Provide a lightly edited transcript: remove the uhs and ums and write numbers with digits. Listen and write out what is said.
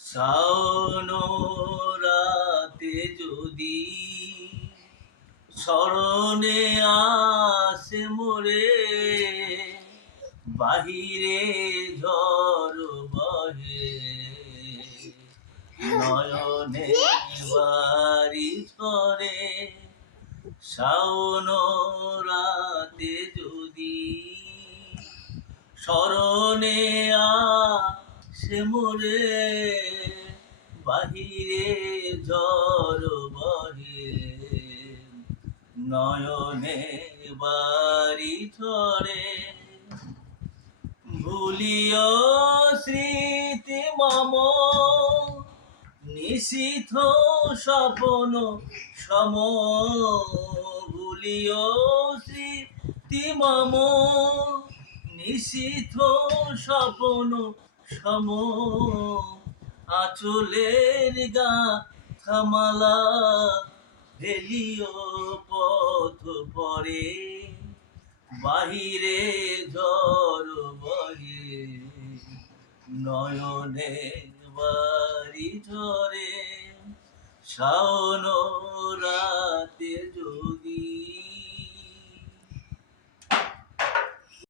শাওন রাতে যদি স্মরণে আসে মোরে, বাহিরে ঝড় বহে, নয়নে বাড়ি ঝরে। শাওন রাতে যদি স্মরণে আসে মোরে, বাহিরে ঝড় বহে, নয়নে বাড়ি ঝরে। ভুলিও স্মৃতি মম নিশীথ স্বপন সম, ভুলিও স্মৃতি মম নিশীথ স্বপন সম। আঁচলের গাথামালা ফেলিও পথ পরে, বাহিরে ঝড় বহে, নয়নে বাড়ি ঝরে। শাওন রাতে যদি